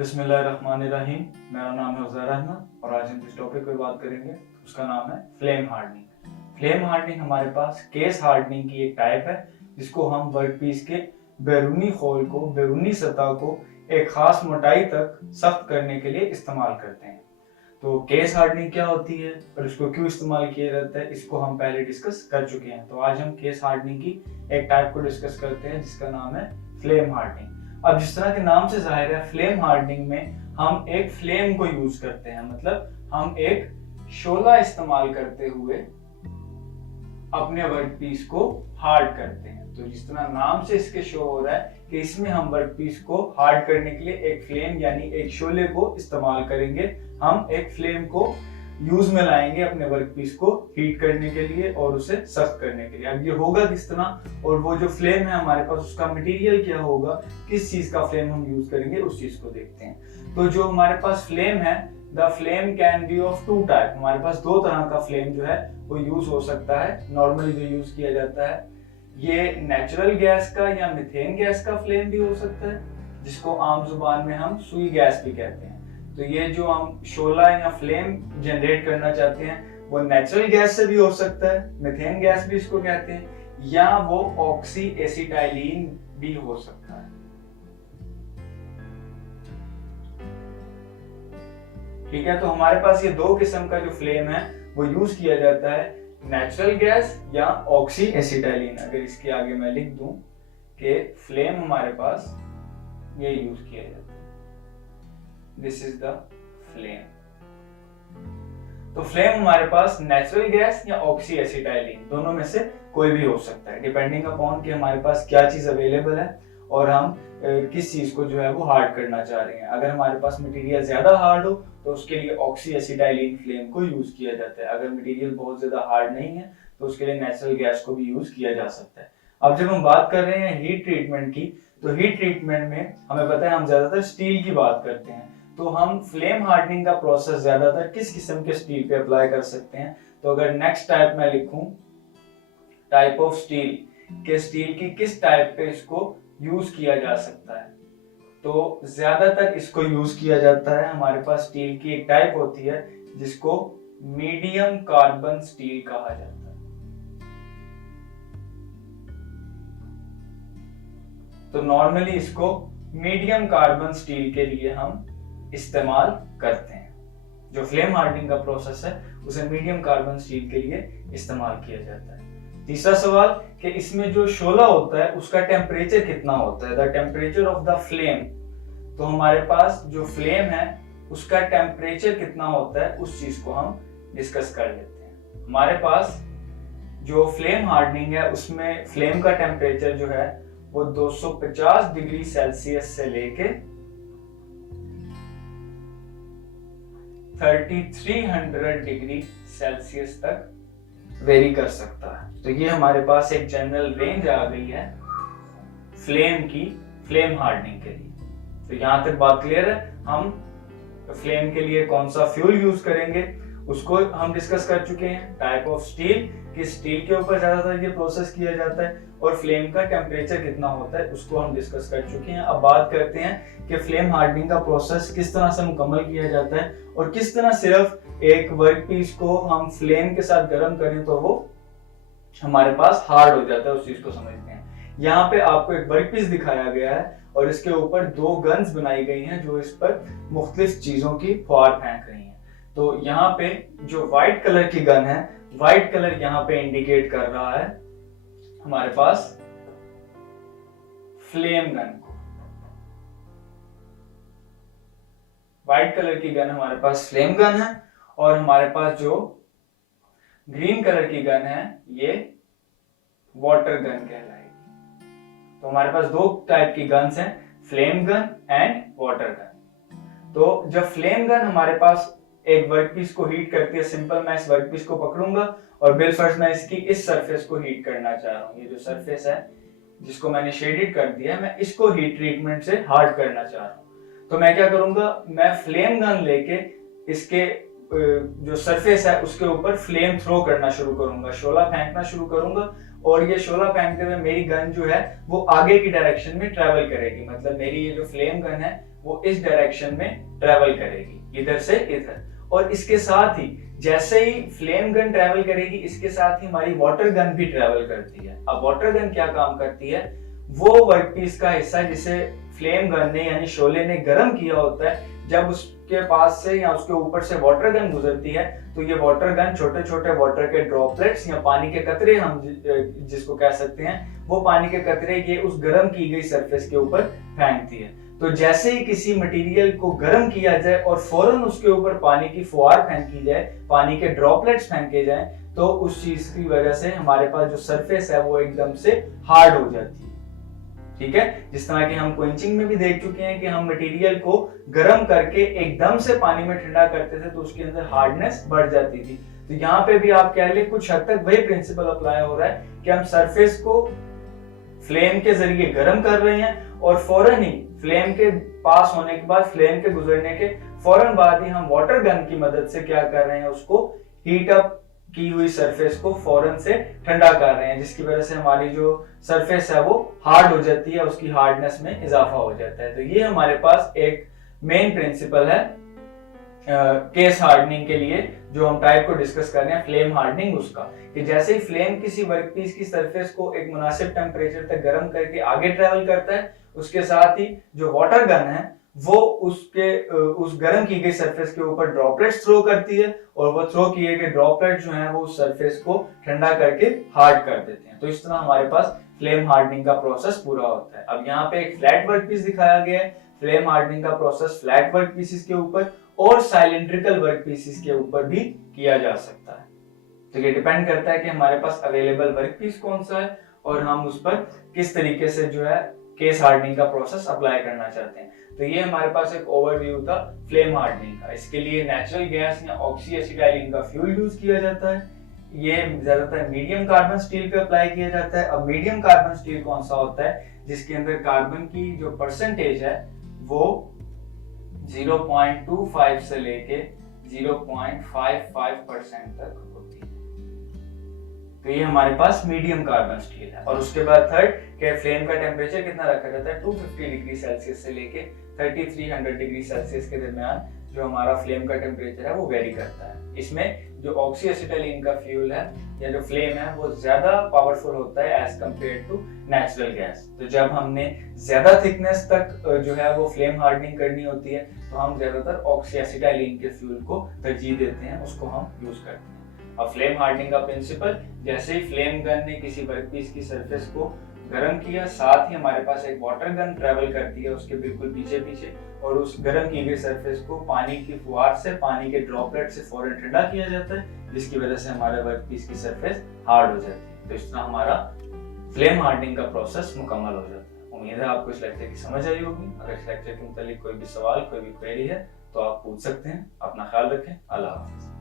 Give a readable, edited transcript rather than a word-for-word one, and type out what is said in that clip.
बिस्मिल्लाहिर्रहमानिर्रहीम। मेरा नाम है उज़ैर अहमद और आज हम जिस टॉपिक पर बात करेंगे उसका नाम है फ्लेम हार्डनिंग। फ्लेम हार्डनिंग हमारे पास केस हार्डनिंग की एक टाइप है जिसको हम वर्कपीस के बैरूनी खोल को, बैरूनी सतह को एक खास मोटाई तक सख्त करने के लिए इस्तेमाल करते हैं। तो केस हार्डनिंग क्या होती है और इसको क्यों इस्तेमाल किया जाता है, इसको हम पहले डिस्कस कर चुके हैं। तो आज हम केस हार्डनिंग की एक टाइप को डिस्कस करते हैं जिसका नाम है फ्लेम हार्डनिंग। अब जिस तरह के नाम से जाहिर है, फ्लेम हार्डनिंग में हम एक फ्लेम को यूज करते हैं, मतलब हम एक शोला इस्तेमाल करते हुए अपने वर्कपीस को हार्ड करते हैं। तो जिस तरह नाम से इसके शो हो रहा है कि इसमें हम वर्कपीस को हार्ड करने के लिए एक फ्लेम यानी एक शोले को इस्तेमाल करेंगे। हम एक फ्लेम को यूज में लाएंगे अपने वर्कपीस को हीट करने के लिए और उसे सख्त करने के लिए। अब ये होगा किस तरह, और वो जो फ्लेम है हमारे पास उसका मटेरियल क्या होगा, किस चीज का फ्लेम हम यूज करेंगे, उस चीज को देखते हैं। तो जो हमारे पास फ्लेम है, the flame can be of two type. हमारे पास दो तरह का फ्लेम जो है वो यूज हो सकता है। नॉर्मली जो यूज किया जाता है ये नेचुरल गैस का या मीथेन गैस का फ्लेम भी हो सकता है, जिसको आम जुबान में हम सुई गैस भी कहते हैं। तो ये जो हम शोला या फ्लेम जनरेट करना चाहते हैं वो नेचुरल गैस से भी हो सकता है, मीथेन गैस भी इसको कहते हैं, या वो ऑक्सी एसिटाइलिन भी हो सकता है। ठीक है, तो हमारे पास ये दो किस्म का जो फ्लेम है वो यूज किया जाता है, नेचुरल गैस या ऑक्सी एसिटाइलिन। अगर इसके आगे मैं लिख दूं कि फ्लेम हमारे पास ये यूज किया जाता है, दिस इज द फ्लेम। तो फ्लेम हमारे पास नेचुरल गैस या ऑक्सी एसिटाइलिन दोनों में से कोई भी हो सकता है, डिपेंडिंग अपॉन कि हमारे पास क्या चीज अवेलेबल है और हम किस चीज को जो है वो हार्ड करना चाह रहे हैं। अगर हमारे पास मटेरियल ज्यादा हार्ड हो तो उसके लिए ऑक्सी एसिटाइलिन फ्लेम को यूज किया जाता है। अगर मटेरियल बहुत ज्यादा हार्ड नहीं है तो उसके लिए नेचुरल गैस को भी यूज किया जा सकता है। अब जब हम बात कर रहे हैं हीट ट्रीटमेंट की, तो हीट ट्रीटमेंट में हमें पता है हम ज्यादातर स्टील की बात करते हैं। तो हम फ्लेम हार्डनिंग का प्रोसेस ज्यादातर किस किस्म के स्टील पे अप्लाई कर सकते हैं। तो अगर नेक्स्ट टाइप में लिखूं टाइप ऑफ स्टील, के स्टील की किस टाइप पे इसको यूज किया जा सकता है, तो ज्यादातर इसको यूज किया जाता है, हमारे पास स्टील की एक टाइप होती है जिसको मीडियम कार्बन स्टील कहा जाता है। तो नॉर्मली इसको मीडियम कार्बन स्टील के लिए हम इस्तेमाल करते हैं। जो फ्लेम हार्डनिंग का प्रोसेस है उसे मीडियम कार्बन स्टील के लिए इस्तेमाल किया जाता है। तीसरा सवाल कि इसमें जो शोला होता है उसका टेम्परेचर कितना होता है, the temperature of the flame. तो हमारे पास जो फ्लेम है उसका टेम्परेचर कितना होता है उस चीज को हम डिस्कस कर लेते हैं। हमारे पास जो फ्लेम हार्डनिंग है उसमें फ्लेम का टेम्परेचर जो है वो 250 डिग्री सेल्सियस से लेके 3300 डिग्री सेल्सियस तक वेरी कर सकता है। तो ये हमारे पास एक जनरल रेंज आ गई है फ्लेम की, फ्लेम हार्डनिंग के लिए। तो यहां तक बात क्लियर है। हम फ्लेम के लिए कौन सा फ्यूल यूज करेंगे उसको हम डिस्कस कर चुके हैं। टाइप ऑफ स्टील, कि स्टील के ऊपर ज्यादातर ये प्रोसेस किया जाता है, और फ्लेम का टेम्परेचर कितना होता है उसको हम डिस्कस कर चुके हैं। अब बात करते हैं कि फ्लेम हार्डनिंग का प्रोसेस किस तरह से मुकम्मल किया जाता है और किस तरह सिर्फ एक वर्कपीस को हम फ्लेम के साथ गर्म करें तो वो हमारे पास हार्ड हो जाता है, उस चीज को समझते हैं। यहाँ पे आपको एक वर्कपीस दिखाया गया है और इसके ऊपर दो गन्स बनाई गई हैं जो इस पर मुख्तलिफ चीजों की फुहार फेंक रही हैं। तो यहाँ पे जो व्हाइट कलर की गन है, व्हाइट कलर यहाँ पे इंडिकेट कर रहा है हमारे पास फ्लेम गन को। व्हाइट कलर की गन हमारे पास फ्लेम गन है और हमारे पास जो ग्रीन कलर की गन है ये वाटर गन कहलाएगी। तो हमारे पास दो टाइप की गन्स हैं, flame gun and water gun. तो जब फ्लेम गन हमारे पास एक वर्कपीस को हीट करती है, सिंपल मैं इस वर्कपीस को पकड़ूंगा और बिलफर्ज मैं इसकी इस सरफेस को हीट करना चाह रहा हूँ। ये जो सरफेस है जिसको मैंने शेडेड कर दिया है, मैं इसको हीट ट्रीटमेंट से हार्ड करना चाह रहा हूँ। तो मैं क्या करूंगा, मैं फ्लेम गन लेके इसके जो सरफेस है उसके ऊपर फ्लेम थ्रो करना शुरू करूंगा, शोला फेंकना शुरू करूंगा, और ये शोला फेंकते हुए मेरी गन जो है वो आगे की डायरेक्शन में ट्रेवल करेगी। मतलब मेरी ये जो फ्लेम गन है वो इस डायरेक्शन में ट्रेवल करेगी, इधर से इधर। और इसके साथ ही जैसे ही फ्लेम गन ट्रेवल करेगी, इसके साथ ही हमारी वाटर गन भी ट्रेवल करती है। अब वाटर गन क्या काम करती है, वो वर्कपीस का हिस्सा जिसे फ्लेम गन ने यानी शोले ने गर्म किया होता है, जब उसके पास से या उसके ऊपर से वाटर गन गुजरती है तो ये वाटर गन छोटे छोटे वाटर के ड्रॉपलेट्स या पानी के कतरे हम जिसको कह सकते हैं, वो पानी के कतरे ये उस गर्म की गई सरफेस के ऊपर फेंकती है। तो जैसे ही किसी मटेरियल को गर्म किया जाए और फौरन उसके ऊपर पानी की फुहार फेंकी जाए, पानी के ड्रॉपलेट्स फेंके जाएं, तो उस चीज की वजह से हमारे पास जो सरफेस है वो एकदम से हार्ड हो जाती है। ठीक है, जिस तरह की हम क्वेंचिंग में भी देख चुके हैं कि हम मटेरियल को गर्म करके एकदम से पानी में ठंडा करते थे तो उसके अंदर हार्डनेस बढ़ जाती थी। तो यहाँ पे भी आप कह ले कुछ हद तक वही प्रिंसिपल अप्लाई हो रहा है कि हम सरफेस को फ्लेम के जरिए गर्म कर रहे हैं और फौरन ही फ्लेम के पास होने के बाद, फ्लेम के गुजरने के फौरन बाद ही हम वाटर गन की मदद से क्या कर रहे हैं, उसको हीट अप की हुई सरफेस को फौरन से ठंडा कर रहे हैं, जिसकी वजह से हमारी जो सरफेस है वो हार्ड हो जाती है, उसकी हार्डनेस में इजाफा हो जाता है। तो ये हमारे पास एक मेन प्रिंसिपल है केस हार्डनिंग के लिए, जो हम टाइप को डिस्कस कर रहे हैं फ्लेम हार्डनिंग उसका, कि जैसे ही फ्लेम किसी वर्कपीस की सरफेस को एक मुनासिब टेम्परेचर तक गर्म करके आगे ट्रेवल करता है, उसके साथ ही जो वाटर गन है वो उस गर्म की गई सरफेस के ऊपर ड्रॉपलेट्स थ्रो करती है और वो थ्रो किए गए ड्रॉपलेट जो हैं वो उस सरफेस को ठंडा करके हार्ड कर देते हैं। तो इस तरह हमारे पास फ्लेम हार्डनिंग का प्रोसेस पूरा होता है। अब यहाँ पे एक फ्लैट वर्कपीस दिखाया गया है, फ्लेम हार्डनिंग का प्रोसेस फ्लैट वर्कपीसेस के ऊपर और साइलेंड्रिकल वर्कपीसेस के ऊपर भी किया जा सकता है। तो ये डिपेंड करता है कि हमारे पास अवेलेबल वर्कपीस कौन सा है और हम उस पर किस तरीके से जो है केस हार्डनिंग का प्रोसेस अप्लाई करना चाहते हैं। तो ये हमारे पास एक ओवरव्यू था फ्लेम हार्डनिंग का। इसके लिए नेचुरल गैस या ऑक्सी एसिटाइलिन का फ्यूल यूज किया जाता है। ये ज्यादातर मीडियम कार्बन स्टील पे अप्लाई किया जाता है। अब मीडियम कार्बन स्टील कौन सा होता है, जिसके अंदर कार्बन की जो परसेंटेज है वो 0.25 से लेके 0.55% तक होती है। तो ये हमारे पास मीडियम कार्बन स्टील है। और उसके बाद थर्ड के फ्लेम का टेम्परेचर कितना रखा जाता है, 250 डिग्री सेल्सियस से लेके 3300 डिग्री सेल्सियस के दरमियान जो हमारा फ्लेम का टेम्परेचर है वो वेरी करता है। इसमें जो ऑक्सी एसिटाइलिन का फ्यूल है या जो फ्लेम है वो ज्यादा पावरफुल होता है as compare to natural gas. तो जब हमने ज्यादा थिकनेस तक जो है वो फ्लेम हार्डनिंग करनी होती है तो हम ज्यादातर ऑक्सी एसिटाइलिन के फ्यूल को तरजीह देते हैं, उसको हम यूज करते हैं। अब फ्लेम हार्डनिंग का प्रिंसिपल, जैसे ही फ्लेम गन ने किसी वर्कपीस की सरफेस को गर्म किया, साथ ही हमारे पास एक वाटर गन ट्रेवल करती है उसके बिल्कुल पीछे पीछे और उस गर्म की गई सरफेस को पानी की फुहार से, पानी के ड्रॉपलेट से फौरन ठंडा किया जाता है, जिसकी वजह से हमारे वर्कपीस की सरफेस हार्ड हो जाती है। तो इस तरह हमारा फ्लेम हार्डनिंग का प्रोसेस मुकम्मल हो जाता है। उम्मीद है आपको इस लेक्चर की समझ आई होगी। अगर इस लेक्चर के मुतालिक कोई भी सवाल, कोई भी क्वेरी है तो आप पूछ सकते हैं। अपना ख्याल रखें। अल्लाह हाफ़िज़।